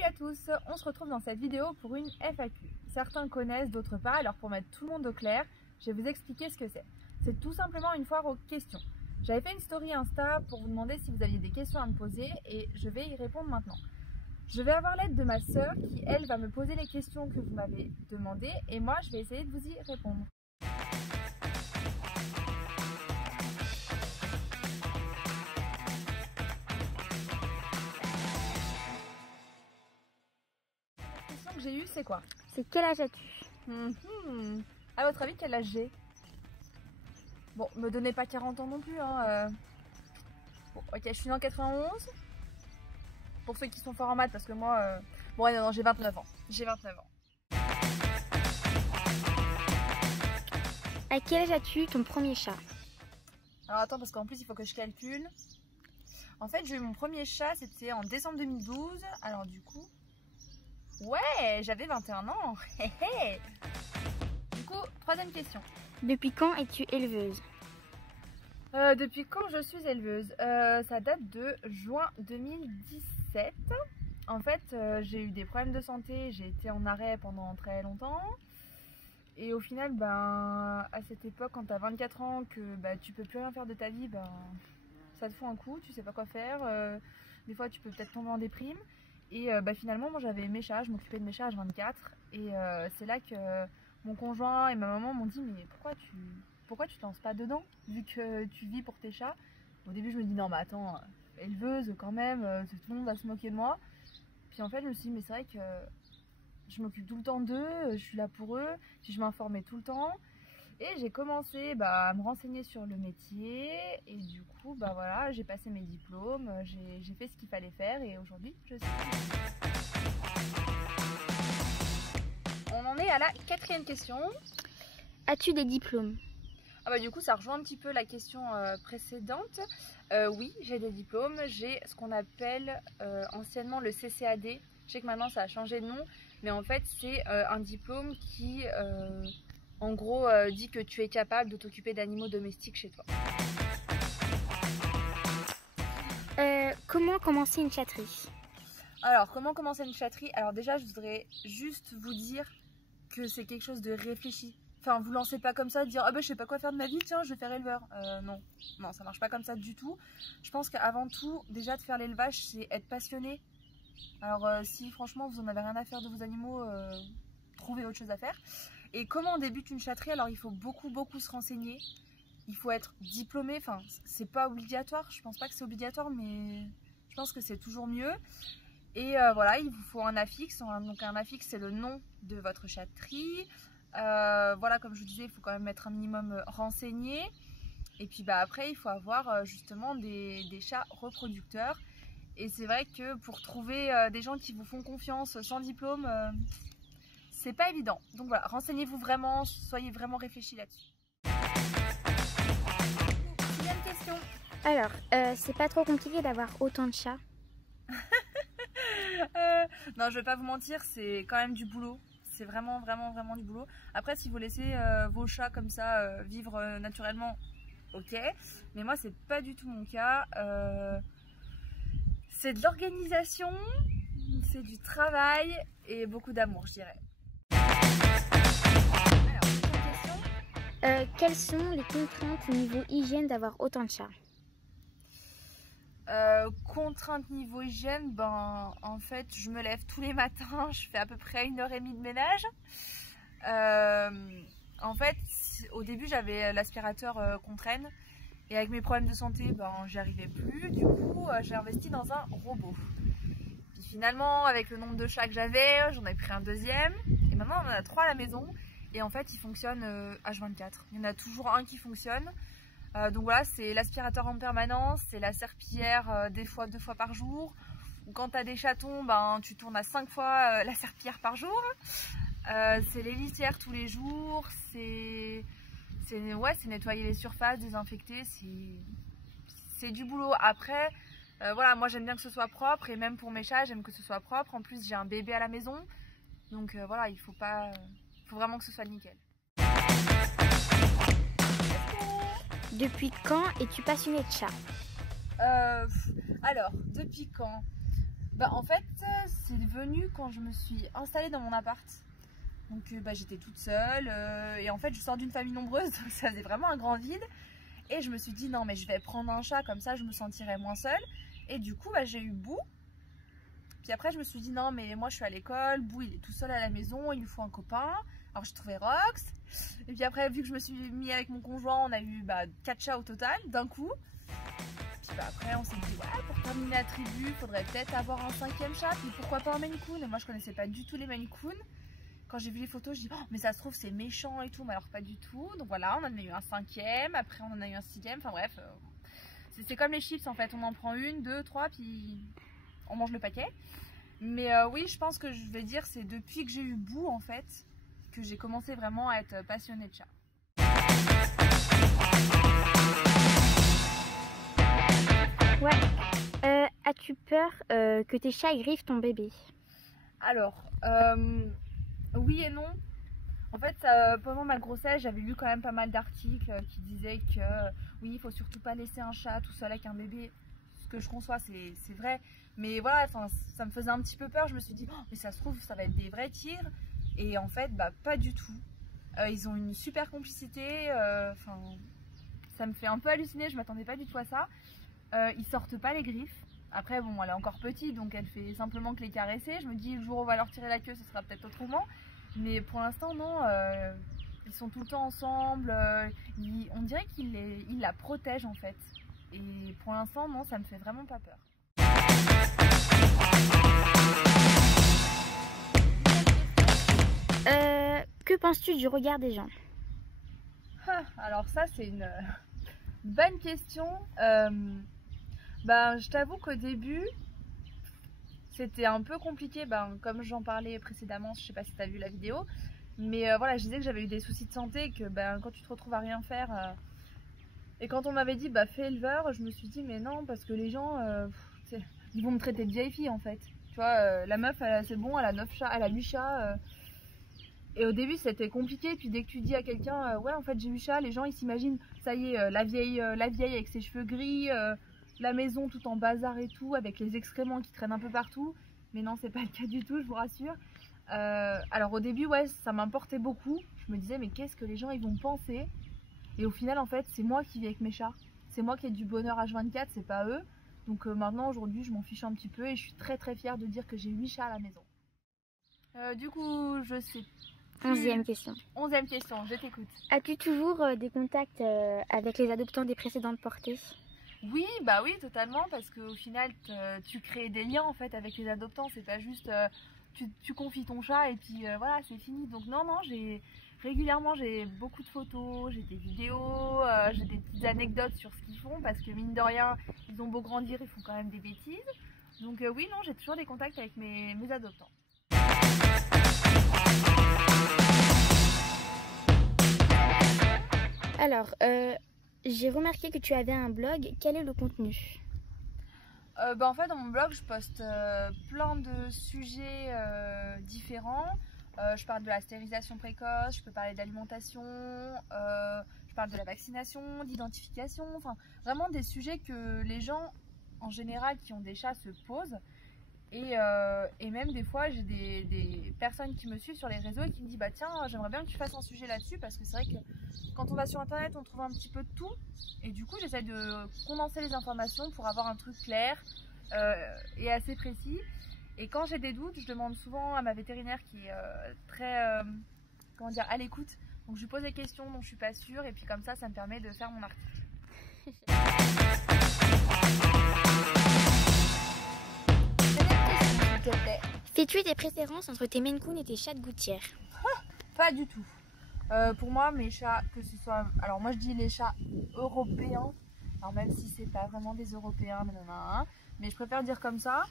Salut à tous, on se retrouve dans cette vidéo pour une FAQ. Certains connaissent, d'autres pas, alors pour mettre tout le monde au clair, je vais vous expliquer ce que c'est. C'est tout simplement une foire aux questions. J'avais fait une story Insta pour vous demander si vous aviez des questions à me poser et je vais y répondre maintenant. Je vais avoir l'aide de ma sœur qui, elle, va me poser les questions que vous m'avez demandées et moi, je vais essayer de vous y répondre. La question que j'ai eue, c'est quoi? C'est quel âge as-tu? À votre avis, quel âge j'ai? Bon, me donnez pas 40 ans non plus, hein. Bon, ok, je suis née en 91. Pour ceux qui sont forts en maths, parce que moi... Bon, ouais, non, j'ai 29 ans. J'ai 29 ans. À quel âge as-tu ton premier chat? Alors attends, parce qu'en plus, il faut que je calcule. En fait, j'ai eu mon premier chat, c'était en décembre 2012. Alors du coup... Ouais, j'avais 21 ans. Du coup, troisième question. Depuis quand es-tu éleveuse? Depuis quand je suis éleveuse? Ça date de juin 2017. En fait, j'ai eu des problèmes de santé, j'ai été en arrêt pendant très longtemps. Et au final, ben, à cette époque, quand tu as 24 ans, que tu peux plus rien faire de ta vie, ben, ça te fout un coup, tu sais pas quoi faire. Des fois, tu peux peut-être tomber en déprime. Et finalement, moi j'avais mes chats, je m'occupais de mes chats à 24. Et c'est là que mon conjoint et ma maman m'ont dit mais pourquoi tu te lances pas dedans vu que tu vis pour tes chats? Au début je me dis non mais attends, éleveuse quand même, tout le monde va se moquer de moi. Puis en fait je me suis dit mais c'est vrai que je m'occupe tout le temps d'eux, je suis là pour eux, puis je m'informais tout le temps. Et j'ai commencé à me renseigner sur le métier et du coup voilà, j'ai passé mes diplômes, j'ai fait ce qu'il fallait faire et aujourd'hui je suis... On en est à la quatrième question. As-tu des diplômes? Du coup ça rejoint un petit peu la question précédente. Oui, j'ai des diplômes, j'ai ce qu'on appelle anciennement le CCAD. Je sais que maintenant ça a changé de nom, mais en fait c'est un diplôme qui en gros dit que tu es capable de t'occuper d'animaux domestiques chez toi. Comment commencer une chatterie? Alors comment commencer une chatterie? Alors déjà je voudrais juste vous dire que c'est quelque chose de réfléchi. Enfin, vous lancez pas comme ça, de dire je sais pas quoi faire de ma vie, tiens, je vais faire éleveur. Non, ça marche pas comme ça du tout. Je pense qu'avant tout, déjà de faire l'élevage, c'est être passionné. Alors, si franchement vous en avez rien à faire de vos animaux, trouvez autre chose à faire. Et comment on débute une chatterie? Alors, il faut beaucoup se renseigner. Il faut être diplômé. Enfin, c'est pas obligatoire. Je pense pas que c'est obligatoire, mais je pense que c'est toujours mieux. Et voilà, il vous faut un affixe. Donc, un affixe, c'est le nom de votre chatterie. Voilà, comme je vous disais, il faut quand même être un minimum renseigné. Et puis après il faut avoir justement des chats reproducteurs. Et c'est vrai que pour trouver des gens qui vous font confiance sans diplôme, c'est pas évident. Donc voilà, renseignez-vous vraiment, soyez vraiment réfléchis là-dessus. Deuxième question. Alors, c'est pas trop compliqué d'avoir autant de chats? Non, je vais pas vous mentir, c'est quand même du boulot. C'est vraiment du boulot. Après, si vous laissez vos chats comme ça vivre naturellement, ok. Mais moi, c'est pas du tout mon cas. C'est de l'organisation, c'est du travail et beaucoup d'amour, je dirais. Alors, deuxième question. Quelles sont les contraintes au niveau hygiène d'avoir autant de chats? Contrainte niveau hygiène, en fait je me lève tous les matins, je fais à peu près 1h30 de ménage. En fait au début j'avais l'aspirateur qu'on traîne et avec mes problèmes de santé j'y arrivais plus, du coup j'ai investi dans un robot. Puis finalement avec le nombre de chats que j'avais, j'en ai pris un deuxième et maintenant on en a 3 à la maison et en fait ils fonctionnent H24, il y en a toujours un qui fonctionne. Donc voilà, c'est l'aspirateur en permanence, c'est la serpillière des fois 2 fois par jour. Quand tu as des chatons, tu tournes à 5 fois la serpillière par jour. C'est les litières tous les jours, c'est nettoyer les surfaces, désinfecter, c'est du boulot. Après, voilà, moi j'aime bien que ce soit propre et même pour mes chats, j'aime que ce soit propre. En plus, j'ai un bébé à la maison, donc voilà, il faut vraiment que ce soit nickel. Depuis quand es-tu passionnée de chat? Alors, depuis quand? Bah en fait, c'est venu quand je me suis installée dans mon appart. Donc j'étais toute seule et en fait je sors d'une famille nombreuse, donc ça faisait vraiment un grand vide. Et je me suis dit non mais je vais prendre un chat, comme ça je me sentirai moins seule. Et du coup j'ai eu Bou. Puis après je me suis dit non mais moi je suis à l'école, Bou il est tout seul à la maison, il lui faut un copain. Alors j'ai trouvé Rox. Et puis après vu que je me suis mis avec mon conjoint, on a eu 4 chats au total d'un coup. Puis après on s'est dit ouais, pour terminer la tribu il faudrait peut-être avoir un 5e chat. Puis pourquoi pas un Maine Coon. Et moi je connaissais pas du tout les Maine Coon. Quand j'ai vu les photos, je dis oh, mais ça se trouve c'est méchant et tout, mais alors pas du tout. Donc voilà, on en a eu un 5e, après on en a eu un 6e, enfin bref. C'est comme les chips en fait, on en prend 1, 2, 3, puis on mange le paquet. Mais oui, je pense que je vais dire c'est depuis que j'ai eu Bou en fait, que j'ai commencé vraiment à être passionnée de chat. Ouais. As-tu peur que tes chats griffent ton bébé? Alors, oui et non. En fait, pendant ma grossesse, j'avais lu quand même pas mal d'articles qui disaient que oui, il faut surtout pas laisser un chat tout seul avec un bébé. Ce que je conçois, c'est vrai. Mais voilà, ça me faisait un petit peu peur. Je me suis dit, oh, mais ça se trouve, ça va être des vrais tirs. Et en fait, pas du tout. Ils ont une super complicité. Ça me fait un peu halluciner. Je m'attendais pas du tout à ça. Ils sortent pas les griffes. Après, bon, elle est encore petite, donc elle fait simplement que les caresser. Je me dis, le jour où on va leur tirer la queue, ce sera peut-être autrement. Mais pour l'instant, non. Ils sont tout le temps ensemble. On dirait qu'il la protège, en fait. Et pour l'instant, non, ça me fait vraiment pas peur. Que penses-tu du regard des gens? Alors ça, c'est une bonne question. Je t'avoue qu'au début, c'était un peu compliqué, comme j'en parlais précédemment, je sais pas si tu as vu la vidéo, mais voilà, je disais que j'avais eu des soucis de santé, et que quand tu te retrouves à rien faire, et quand on m'avait dit fais éleveur, je me suis dit mais non, parce que les gens, ils vont me traiter de vieille fille en fait. Tu vois, la meuf, c'est bon, elle a 9 chats, elle a 8 chats, et au début c'était compliqué, puis dès que tu dis à quelqu'un ouais en fait j'ai 8 chats, les gens ils s'imaginent, ça y est, la vieille avec ses cheveux gris, la maison tout en bazar et tout, avec les excréments qui traînent un peu partout. Mais non, c'est pas le cas du tout, je vous rassure. Alors au début, ouais, ça m'importait beaucoup. Je me disais, mais qu'est-ce que les gens ils vont penser? Et au final, en fait, c'est moi qui vis avec mes chats. C'est moi qui ai du bonheur H24, c'est pas eux. Donc maintenant, aujourd'hui, je m'en fiche un petit peu et je suis très très fière de dire que j'ai 8 chats à la maison. Du coup, je sais plus. 11e question. 11e question, je t'écoute. As-tu toujours des contacts avec les adoptants des précédentes portées? Oui, oui, totalement, parce qu'au final, tu crées des liens en fait avec les adoptants. C'est pas juste tu confies ton chat et puis voilà, c'est fini. Donc non, régulièrement j'ai beaucoup de photos, j'ai des vidéos, j'ai des petites anecdotes sur ce qu'ils font, parce que mine de rien, ils ont beau grandir, ils font quand même des bêtises. Donc oui, non, j'ai toujours des contacts avec mes adoptants. Alors, j'ai remarqué que tu avais un blog. Quel est le contenu? En fait, dans mon blog, je poste plein de sujets différents. Je parle de la stérilisation précoce, je peux parler d'alimentation, je parle de la vaccination, d'identification, enfin vraiment des sujets que les gens en général qui ont des chats se posent. Et même des fois j'ai des personnes qui me suivent sur les réseaux et qui me disent tiens, j'aimerais bien que tu fasses un sujet là-dessus, parce que c'est vrai que quand on va sur internet on trouve un petit peu de tout, et du coup j'essaie de condenser les informations pour avoir un truc clair et assez précis. Et quand j'ai des doutes, je demande souvent à ma vétérinaire qui est très à l'écoute, donc je lui pose des questions dont je suis pas sûre, et puis comme ça me permet de faire mon article. Fais-tu des préférences entre tes Maine Coon et tes chats de gouttière? Pas du tout. Pour moi, mes chats, que ce soit... Alors moi je dis les chats européens, alors même si c'est pas vraiment des européens, mais je préfère dire comme ça.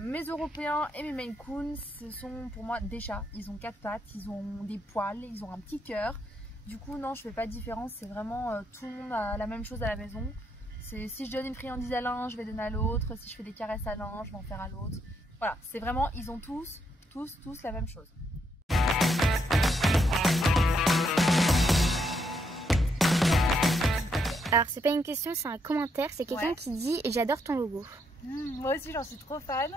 Mes européens et mes Maine Coon, ce sont pour moi des chats. Ils ont 4 pattes, ils ont des poils, ils ont un petit cœur. Du coup non, je fais pas de différence, c'est vraiment tout le monde a la même chose à la maison. Si je donne une friandise à l'un, je vais donner à l'autre. Si je fais des caresses à l'un, je vais en faire à l'autre. Voilà, c'est vraiment, ils ont tous la même chose. Alors c'est pas une question, c'est un commentaire, c'est quelqu'un qui dit « J'adore ton logo ». Moi aussi j'en suis trop fan.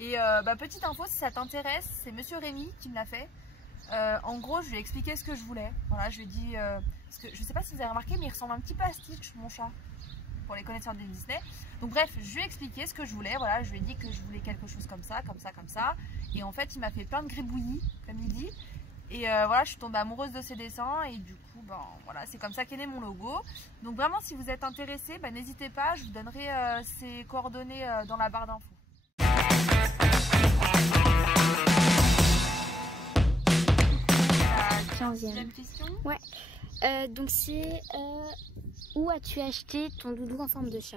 Et petite info, si ça t'intéresse, c'est Monsieur Rémi qui me l'a fait. En gros, je lui ai expliqué ce que je voulais. Voilà, je lui ai dit, parce que je sais pas si vous avez remarqué, mais il ressemble un petit peu à Stitch, mon chat, pour les connaisseurs de Disney. Donc bref, je lui ai expliqué ce que je voulais. Voilà, je lui ai dit que je voulais quelque chose comme ça, comme ça, comme ça. Et en fait, il m'a fait plein de gribouillis, comme il dit. Et voilà, je suis tombée amoureuse de ses dessins. Et du coup, voilà, c'est comme ça qu'est né mon logo. Donc vraiment, si vous êtes intéressé, n'hésitez pas. Je vous donnerai ses coordonnées dans la barre d'infos. La 15e question. Ouais. Donc c'est où as-tu acheté ton doudou en forme de chat?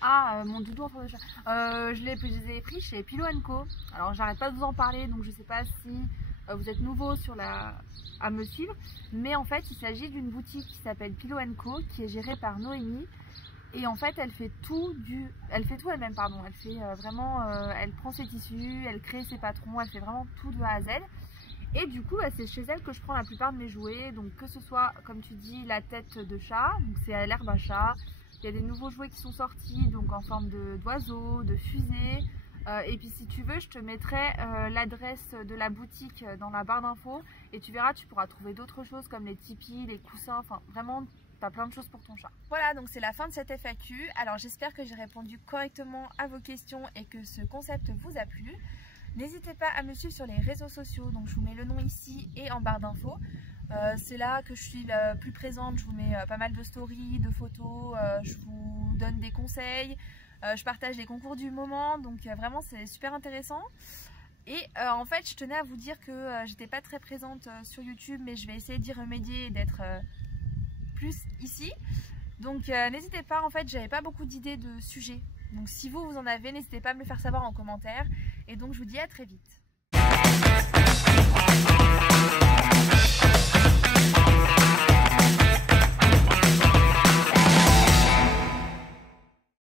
Ah, mon doudou en forme de chat. Je les ai pris chez Pillow & Co. Alors, j'arrête pas de vous en parler, donc je sais pas si vous êtes nouveau à me suivre. Mais en fait, il s'agit d'une boutique qui s'appelle Pillow & Co, qui est gérée par Noémie. Et en fait, elle fait tout elle-même, pardon. Elle fait elle prend ses tissus, elle crée ses patrons, elle fait vraiment tout de A à Z. Et du coup, c'est chez elle que je prends la plupart de mes jouets. Donc, que ce soit, comme tu dis, la tête de chat, donc c'est à l'herbe à chat. Il y a des nouveaux jouets qui sont sortis, donc en forme d'oiseaux, de fusées. Et puis si tu veux, je te mettrai l'adresse de la boutique dans la barre d'infos. Et tu verras, tu pourras trouver d'autres choses comme les tipis, les coussins, enfin vraiment, tu as plein de choses pour ton chat. Voilà, donc c'est la fin de cette FAQ. Alors j'espère que j'ai répondu correctement à vos questions et que ce concept vous a plu. N'hésitez pas à me suivre sur les réseaux sociaux, donc je vous mets le nom ici et en barre d'infos. C'est là que je suis la plus présente, je vous mets pas mal de stories, de photos, je vous donne des conseils, je partage les concours du moment, donc vraiment c'est super intéressant. Et en fait je tenais à vous dire que j'étais pas très présente sur YouTube, mais je vais essayer d'y remédier et d'être plus ici. Donc n'hésitez pas, en fait j'avais pas beaucoup d'idées de sujets, donc si vous en avez, n'hésitez pas à me le faire savoir en commentaire. Et donc je vous dis à très vite.